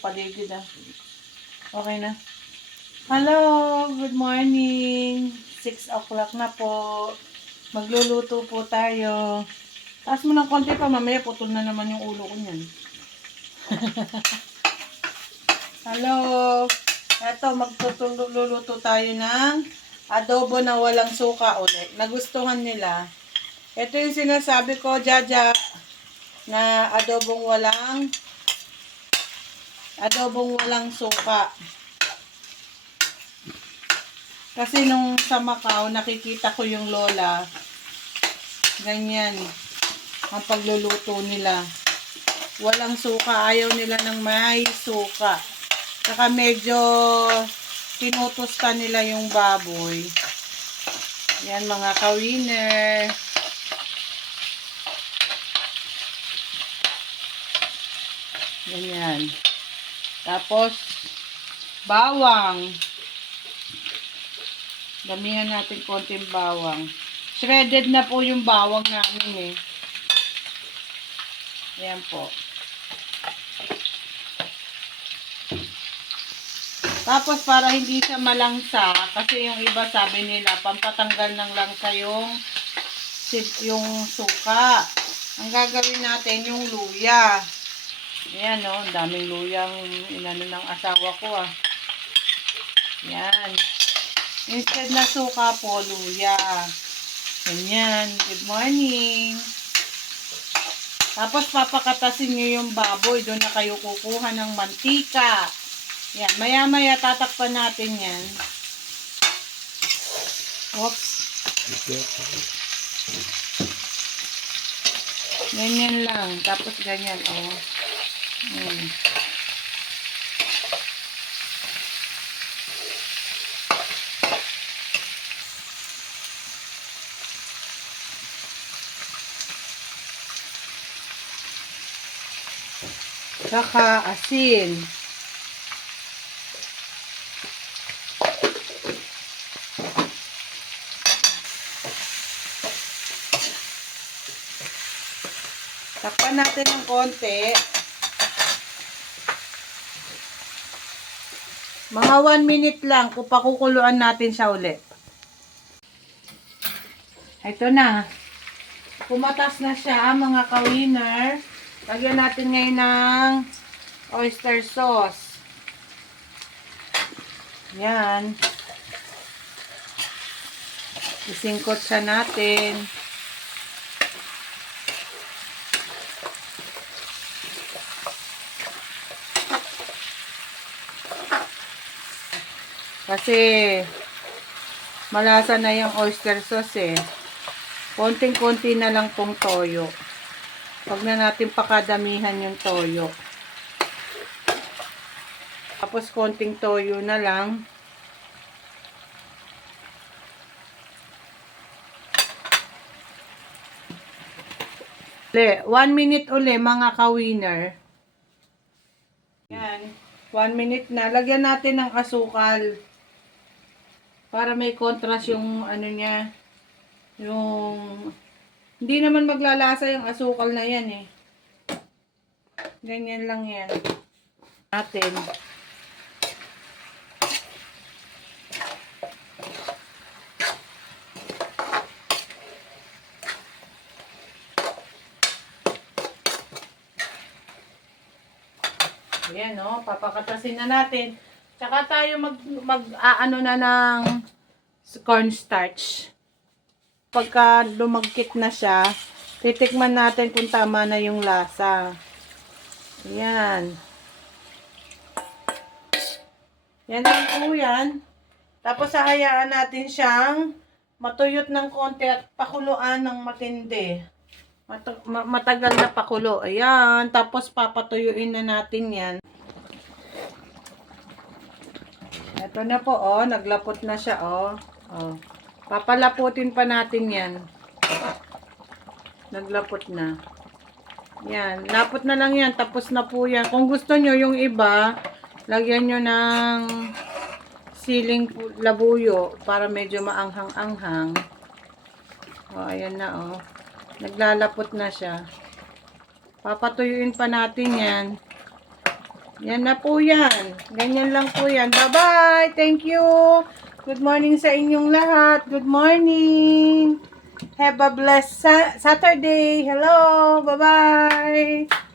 paligid ah. Okay na. Hello, good morning. 6 o'clock na po. Magluluto po tayo. Taas mo ng konti pa, mamaya putol na naman yung ulo ko niyan. Hello. Eto, magluluto tayo ng adobo na walang suka ulit. Nagustuhan nila. Ito yung sinasabi ko, Jaja, na adobong walang suka. Kasi nung sa Macau, nakikita ko yung lola, ganyan, ang pagluluto nila. Walang suka, ayaw nila ng may suka. Saka medyo tinutusta nila yung baboy. Yan mga ka-winner. Ganyan. Tapos, bawang. Damihan natin konting bawang. Shredded na po yung bawang namin eh. Ayan po. Tapos para hindi siya malangsa, kasi yung iba sabi nila, pampatanggal ng langsa yung suka. Ang gagawin natin yung luya. Ayan o, daming luyang inano ng asawa ko ah. Ayan. Instead na suka po, luya. Ganyan. Good morning. Tapos papakatasin nyo yung baboy. Doon na kayo kukuha ng mantika. Yan. Maya-maya tatakpan natin yan. Oops. Ganyan lang. Tapos ganyan. Oh. Saka asin. Takpan natin ng konti. Mga 1 minute lang kung pakukuluan natin siya ulit. Ito na. Pumatas na siya mga ka-winner. Lagyan natin ngayon ng oyster sauce. Yan. Isingkot siya natin. Kasi malasa na yung oyster sauce eh. Konting-konti na lang pong toyo. Huwag na natin pakadamihan yung toyo. Tapos konting toyo na lang. Uli, 1 minute uli mga ka-winner. Yan. 1 minute na. Lagyan natin ng asukal. Para may contrast yung ano niya. Yung hindi naman maglalasa yung asukal na yan eh. Ganyan lang yan. Natin. Ayan o, papakatasin na natin. Tsaka tayo mag-aano na ng cornstarch. Pagka lumagkit na siya, titikman natin kung tama na yung lasa. Ayan. Yan lang po yan. Tapos hahayaan natin siyang matuyot ng konti at pakuluan ng matindi. Matagal na pakulo. Ayan. Tapos papatuyuin na natin yan. Ito na po, oh. Naglapot na siya, oh. Oh. Papalaputin pa natin yan. Naglapot na. Yan. Lapot na lang yan. Tapos na po yan. Kung gusto nyo yung iba, lagyan nyo ng siling labuyo para medyo maanghang-anghang. O, ayan na, oh. Naglalapot na siya. Papatuyuin pa natin yan. Yan na po yan. Ganyan lang po yan. Bye-bye. Thank you. Good morning sa inyong lahat. Good morning. Have a blessed Saturday. Hello. Bye-bye.